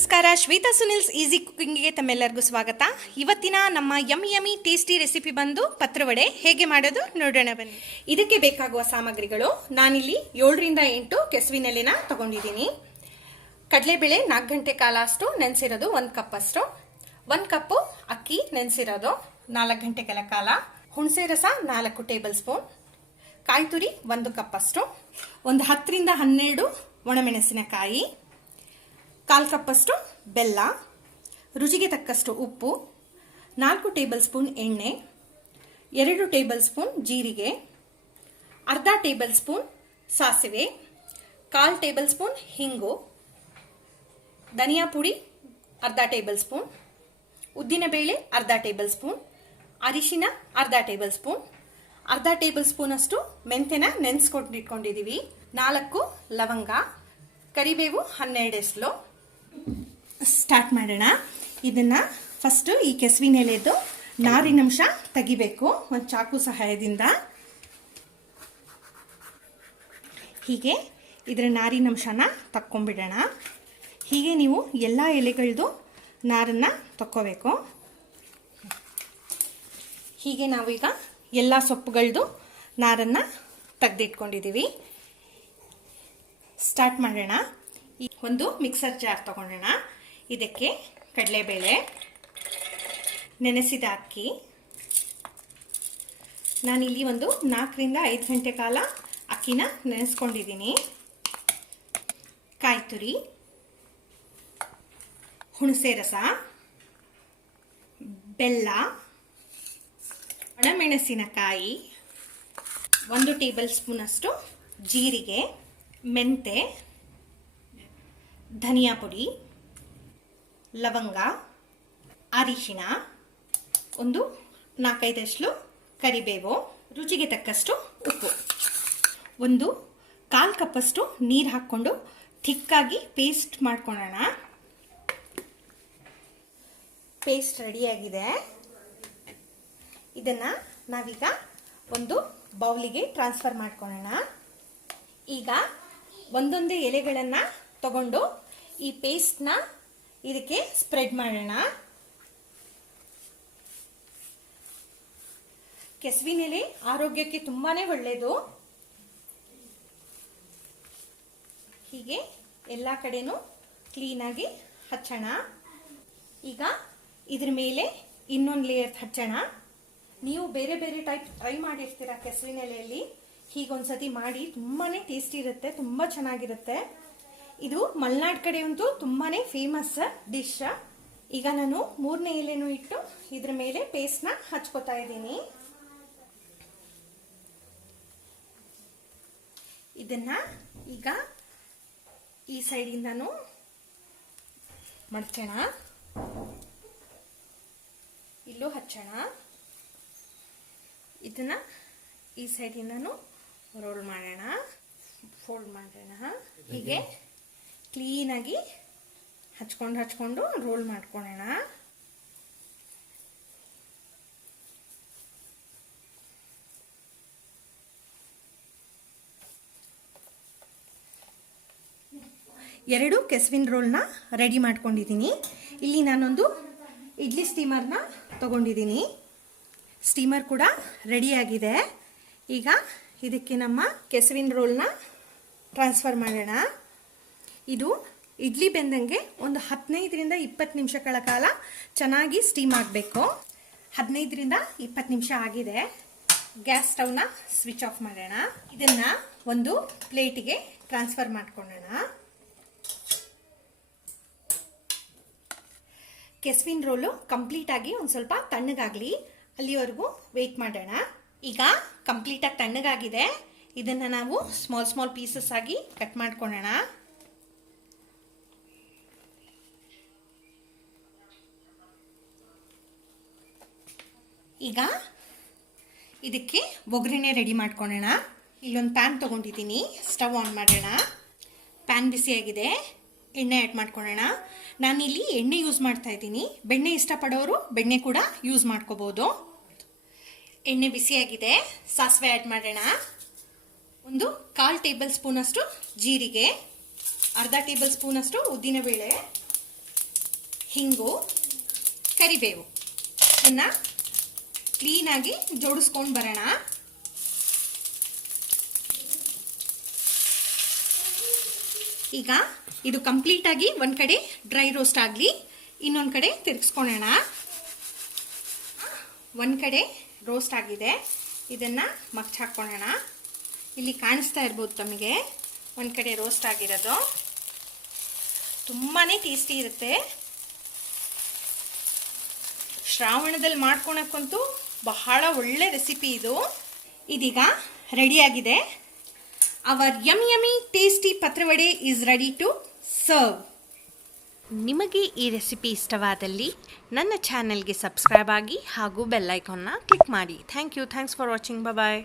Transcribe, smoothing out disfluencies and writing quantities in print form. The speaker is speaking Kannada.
ನಮಸ್ಕಾರ, ಶ್ವೇತಾ ಸುನಿಲ್ಸ್ ಈಸಿ ಕುಕಿಂಗಿಗೆ ತಮ್ಮೆಲ್ಲರಿಗೂ ಸ್ವಾಗತ. ಇವತ್ತಿನ ನಮ್ಮ ಯಮ್ಮಿ ಟೇಸ್ಟಿ ರೆಸಿಪಿ ಬಂದು ಪತ್ರವಡೆ ಹೇಗೆ ಮಾಡೋದು ನೋಡೋಣ ಬನ್ನಿ. ಇದಕ್ಕೆ ಬೇಕಾಗುವ ಸಾಮಗ್ರಿಗಳು, ನಾನಿಲ್ಲಿ 7 ರಿಂದ 8 ಕೆಸುವಿನೆಲೆನ ತಗೊಂಡಿದ್ದೀನಿ. ಕಡಲೆಬೇಳೆ 4 ಗಂಟೆ ಕಾಲ ಅಷ್ಟು ನೆನೆಸಿರೋದು 1 ಕಪ್ ಅಷ್ಟು, 1 ಕಪ್ಪು ಅಕ್ಕಿ ನೆನೆಸಿರೋದು 4 ಗಂಟೆಗಳ ಕಾಲ, ಹುಣಸೆ ರಸ 4 ಟೇಬಲ್ ಸ್ಪೂನ್, ಕಾಯಿ ತುರಿ 1 ಕಪ್ ಅಷ್ಟು, ಒಂದು 10 ರಿಂದ 12 ಒಣಮೆಣಸಿನಕಾಯಿ, 1/4 ಕಪ್ಪಷ್ಟು ಬೆಲ್ಲ, ರುಚಿಗೆ ತಕ್ಕಷ್ಟು ಉಪ್ಪು, 4 ಟೇಬಲ್ ಸ್ಪೂನ್ ಎಣ್ಣೆ, 2 ಟೇಬಲ್ ಸ್ಪೂನ್ ಜೀರಿಗೆ, ಅರ್ಧ ಟೇಬಲ್ ಸ್ಪೂನ್ ಸಾಸಿವೆ, 1/4 ಟೇಬಲ್ ಸ್ಪೂನ್ ಹಿಂಗು, ಧನಿಯಾ ಪುಡಿ ಅರ್ಧ ಟೇಬಲ್ ಸ್ಪೂನ್, ಉದ್ದಿನಬೇಳೆ ಅರ್ಧ ಟೇಬಲ್ ಸ್ಪೂನ್, ಅರಿಶಿನ ಅರ್ಧ ಟೇಬಲ್ ಸ್ಪೂನ್, ಅರ್ಧ ಟೇಬಲ್ ಸ್ಪೂನ್ ಅಷ್ಟು ಮೆಂತೆನ ನೆನೆಸ್ಕೊಂಡಿಟ್ಕೊಂಡಿದ್ದೀವಿ, 4 ಲವಂಗ, ಕರಿಬೇವು 12 ಎಸ್ಲು. ಸ್ಟಾರ್ಟ್ ಮಾಡೋಣ. ಇದನ್ನ ಫಸ್ಟ್ ಈ ಕೆಸುವಿನ ಎಲೆದು ನಾರಿನಂಶ ತೆಗಿಬೇಕು ಒಂದು ಚಾಕು ಸಹಾಯದಿಂದ. ಹೀಗೆ ಇದರ ನಾರಿನಂಶನ ತಕ್ಕೊಂಡ್ಬಿಡೋಣ. ಹೀಗೆ ನೀವು ಎಲ್ಲ ಎಲೆಗಳದ್ದು ನಾರನ್ನ ತಕ್ಕೋಬೇಕು. ಹೀಗೆ ನಾವೀಗ ಎಲ್ಲ ಸೊಪ್ಪುಗಳದ್ದು ನಾರನ್ನ ತೆಗೆದಿಟ್ಕೊಂಡಿದ್ದೀವಿ. ಸ್ಟಾರ್ಟ್ ಮಾಡೋಣ. ಒಂದು ಮಿಕ್ಸರ್ ಜಾರ್ ತಗೊಳ್ಳೋಣ. ಇದಕ್ಕೆ ಕಡಲೆಬೇಳೆ, ನೆನೆಸಿದ ಅಕ್ಕಿ, ನಾನಿಲ್ಲಿ ಒಂದು 4 ರಿಂದ 5 ಗಂಟೆ ಕಾಲ ಅಕ್ಕಿನ ನೆನೆಸ್ಕೊಂಡಿದ್ದೀನಿ, ಕಾಯಿ ತುರಿ, ಹುಣಸೆ ರಸ, ಬೆಲ್ಲ, ಒಣಮೆಣಸಿನಕಾಯಿ, 1 ಟೇಬಲ್ ಸ್ಪೂನ್ ಅಷ್ಟು ಜೀರಿಗೆ, ಮೆಂತೆ, ಧನಿಯಾ ಪುಡಿ, ಲವಂಗ, ಅರಿಶಿನ, ಒಂದು 4-5 ಎಸ್ಲು ಕರಿಬೇವು, ರುಚಿಗೆ ತಕ್ಕಷ್ಟು ಉಪ್ಪು, ಒಂದು 1/4 ಕಪ್ಪಷ್ಟು ನೀರು ಹಾಕ್ಕೊಂಡು ಥಿಕ್ಕಾಗಿ ಪೇಸ್ಟ್ ಮಾಡ್ಕೊಳ್ಳೋಣ. ಪೇಸ್ಟ್ ರೆಡಿಯಾಗಿದೆ. ಇದನ್ನು ನಾವೀಗ ಒಂದು ಬೌಲಿಗೆ ಟ್ರಾನ್ಸ್ಫರ್ ಮಾಡ್ಕೊಳ್ಳೋಣ. ಈಗ ಒಂದೊಂದೇ ಎಲೆಗಳನ್ನು ತಗೊಂಡು ಈ ಪೇಸ್ಟ್ನ ಇದಕ್ಕೆ ಸ್ಪ್ರೆಡ್ ಮಾಡೋಣ. ಕೆಸುವಿನ ಎಲೆ ಆರೋಗ್ಯಕ್ಕೆ ತುಂಬಾನೇ ಒಳ್ಳೆಯದು. ಹೀಗೆ ಎಲ್ಲ ಕಡೆನೂ ಕ್ಲೀನಾಗಿ ಹಚ್ಚೋಣ. ಈಗ ಇದ್ರ ಮೇಲೆ ಇನ್ನೊಂದು ಲೇಯರ್ ಹಚ್ಚೋಣ. ನೀವು ಬೇರೆ ಬೇರೆ ಟೈಪ್ ಟ್ರೈ ಮಾಡಿರ್ತೀರ ಕೆಸುವಿನ ಎಲೆಯಲ್ಲಿ, ಹೀಗೊಂದ್ಸತಿ ಮಾಡಿ. ತುಂಬಾನೇ ಟೇಸ್ಟಿ ಇರುತ್ತೆ, ತುಂಬಾ ಚೆನ್ನಾಗಿರುತ್ತೆ. ಇದು ಮಲ್ನಾಡ್ ಕಡೆ ಅಂತೂ ತುಂಬಾನೇ ಫೇಮಸ್ ಡಿಶ್. ಈಗ ನಾನು 3ನೇ ಎಲೆನೂ ಇಟ್ಟು ಇದ್ರ ಮೇಲೆ ಪೇಸ್ಟ್ನ ಹಚ್ಕೋತಾ ಇದ್ದೀನಿ. ಇದನ್ನ ಈಗ ಈ ಸೈಡಿಂದನೂ ಮಡ್ಚೋಣ, ಇಲ್ಲೂ ಹಚ್ಚೋಣ. ಇದನ್ನ ಈ ಸೈಡಿಂದನೂ ರೋಲ್ ಮಾಡೋಣ, ಫೋಲ್ಡ್ ಮಾಡೋಣ. ಹೀಗೆ ಕ್ಲೀನಾಗಿ ಹಚ್ಕೊಂಡು ರೋಲ್ ಮಾಡ್ಕೊಳ್ಳೋಣ. ಎರಡು ಕೆಸುವಿನ ರೋಲ್ನ ರೆಡಿ ಮಾಡ್ಕೊಂಡಿದ್ದೀನಿ. ಇಲ್ಲಿ ನಾನೊಂದು ಇಡ್ಲಿ ಸ್ಟೀಮರ್ನ ತಗೊಂಡಿದ್ದೀನಿ. ಸ್ಟೀಮರ್ ಕೂಡ ರೆಡಿಯಾಗಿದೆ. ಈಗ ಇದಕ್ಕೆ ನಮ್ಮ ಕೆಸುವಿನ ರೋಲ್ನ ಟ್ರಾನ್ಸ್ಫರ್ ಮಾಡೋಣ. ಇದು ಇಡ್ಲಿ ಬೆಂದಂಗೆ ಒಂದು 15 ರಿಂದ 20 ನಿಮಿಷಗಳ ಕಾಲ ಚೆನ್ನಾಗಿ ಸ್ಟೀಮ್ ಆಗಬೇಕು. 15 ರಿಂದ 20 ನಿಮಿಷ ಆಗಿದೆ. ಗ್ಯಾಸ್ ಸ್ಟವ್ನ ಸ್ವಿಚ್ ಆಫ್ ಮಾಡೋಣ. ಇದನ್ನ ಒಂದು ಪ್ಲೇಟಿಗೆ ಟ್ರಾನ್ಸ್ಫರ್ ಮಾಡ್ಕೊಳ್ಳೋಣ. ಕೆಸುವಿನ ರೋಲು ಕಂಪ್ಲೀಟ್ ಆಗಿ ಒಂದು ಸ್ವಲ್ಪ ತಣ್ಣಗಾಗಲಿ, ಅಲ್ಲಿವರೆಗೂ ವೇಟ್ ಮಾಡೋಣ. ಈಗ ಕಂಪ್ಲೀಟಾಗಿ ತಣ್ಣಗಾಗಿದೆ. ಇದನ್ನು ನಾವು ಸ್ಮಾಲ್ ಪೀಸಸ್ ಆಗಿ ಕಟ್ ಮಾಡ್ಕೊಳ್ಳೋಣ. ಈಗ ಇದಕ್ಕೆ ಒಗ್ಗರಣೆ ರೆಡಿ ಮಾಡ್ಕೊಳ್ಳೋಣ. ಇಲ್ಲೊಂದು ಪ್ಯಾನ್ ತೊಗೊಂಡಿದ್ದೀನಿ, ಸ್ಟವ್ ಆನ್ ಮಾಡೋಣ. ಪ್ಯಾನ್ ಬಿಸಿಯಾಗಿದೆ, ಎಣ್ಣೆ ಆ್ಯಡ್ ಮಾಡ್ಕೊಳ್ಳೋಣ. ನಾನಿಲ್ಲಿ ಎಣ್ಣೆ ಯೂಸ್ ಮಾಡ್ತಾ ಇದ್ದೀನಿ. ಬೆಣ್ಣೆ ಇಷ್ಟಪಡೋರು ಬೆಣ್ಣೆ ಕೂಡ ಯೂಸ್ ಮಾಡ್ಕೋಬೋದು. ಎಣ್ಣೆ ಬಿಸಿಯಾಗಿದೆ, ಸಾಸಿವೆ ಆ್ಯಡ್ ಮಾಡೋಣ. ಒಂದು 1/4 ಟೇಬಲ್ ಸ್ಪೂನ್ ಅಷ್ಟು ಜೀರಿಗೆ, ಅರ್ಧ ಟೇಬಲ್ ಸ್ಪೂನ್ ಅಷ್ಟು ಉದ್ದಿನಬೇಳೆ, ಹಿಂಗು, ಕರಿಬೇವು ಇದನ್ನು ಕ್ಲೀನಾಗಿ ಜೋಡಿಸ್ಕೊಂಡು ಬರೋಣ. ಈಗ ಇದು ಕಂಪ್ಲೀಟಾಗಿ ಒಂದು ಕಡೆ ಡ್ರೈ ರೋಸ್ಟ್ ಆಗಲಿ, ಇನ್ನೊಂದು ಕಡೆ ತಿರುಗಿಸ್ಕೊಳ್ಳೋಣ. ಒಂದು ಕಡೆ ರೋಸ್ಟ್ ಆಗಿದೆ, ಇದನ್ನು ಮಗ್ಚ್ ಹಾಕ್ಕೊಳ್ಳೋಣ. ಇಲ್ಲಿ ಕಾಣಿಸ್ತಾ ಇರ್ಬೋದು ತಮಗೆ ಒಂದು ಕಡೆ ರೋಸ್ಟ್ ಆಗಿರೋದು. ತುಂಬಾ ಟೇಸ್ಟಿ ಇರುತ್ತೆ. ಶ್ರಾವಣದಲ್ಲಿ ಮಾಡ್ಕೊಳಕ್ಕಂತೂ ಬಹಳ ಒಳ್ಳೆ ರೆಸಿಪಿ ಇದು. ಇದೀಗ ರೆಡಿಯಾಗಿದೆ. Our yummy tasty patravade is ready to serve. ನಿಮಗೆ ಈ ರೆಸಿಪಿ ಇಷ್ಟವಾದಲ್ಲಿ ನನ್ನ ಚಾನೆಲ್ಗೆ ಸಬ್ಸ್ಕ್ರೈಬ್ ಆಗಿ ಹಾಗೂ ಬೆಲ್ ಐಕಾನ್ನ ಕ್ಲಿಕ್ ಮಾಡಿ. Thanks for watching. ಬಾಯ್.